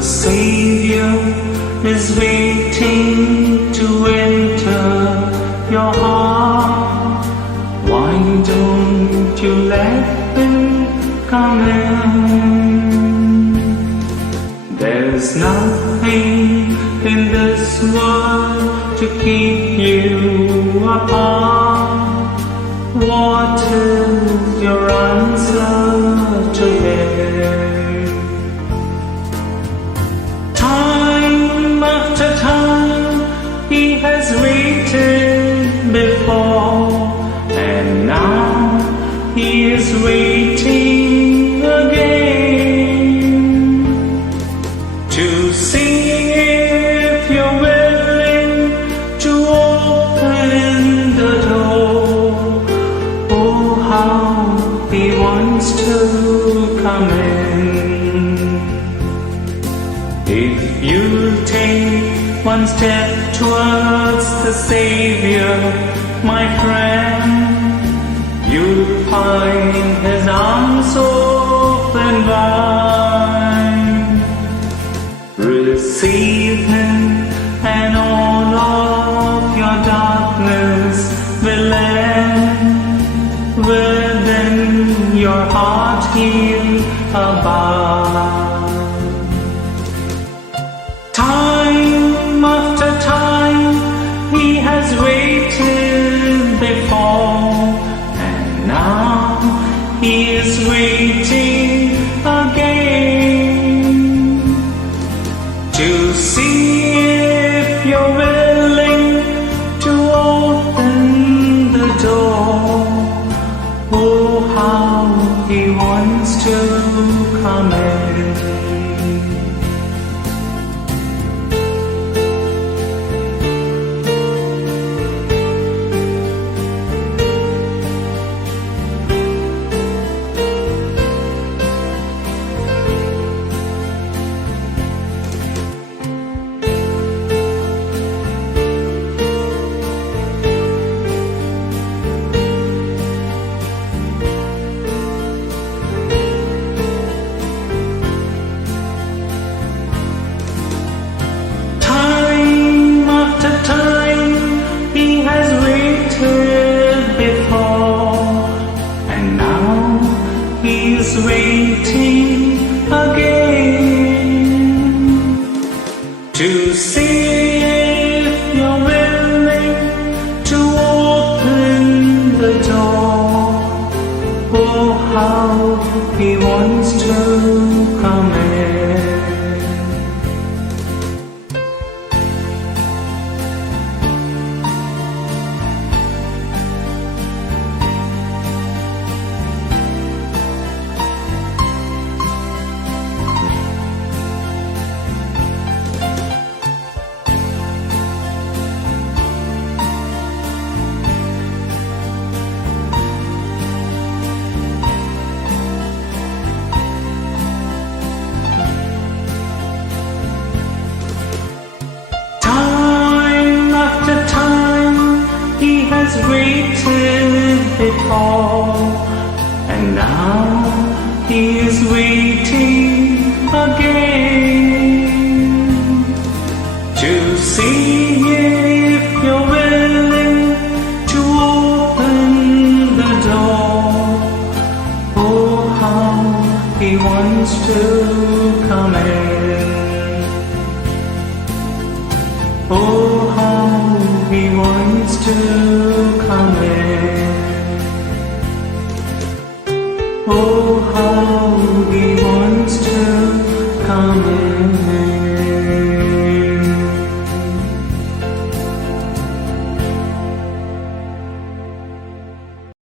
The Savior is waiting to enter your heart. Why don't you let Him come in? There's nothing in this world to keep you apart. What is your answer to Him? Time after time He has waited before, and now He is waiting again to see if you're willing to open the door. Oh, how He wants to come in. If you take one step towards the Savior, my friend, you'll find His arms open wide. Receive Him, and all of your darkness will end. Within your heart He'll abide. Time after time He has waited before, and now He is waiting again to see if you're willing to open the door. Oh, how He wants to come in. He's waiting again to see if you're willing to open the door. Oh, how He wants to come in. Waited before, and now He is waiting again to see if you're willing to open the door. Oh, how He wants to come in. Oh, how He wants to come in. Oh, how He wants to come in.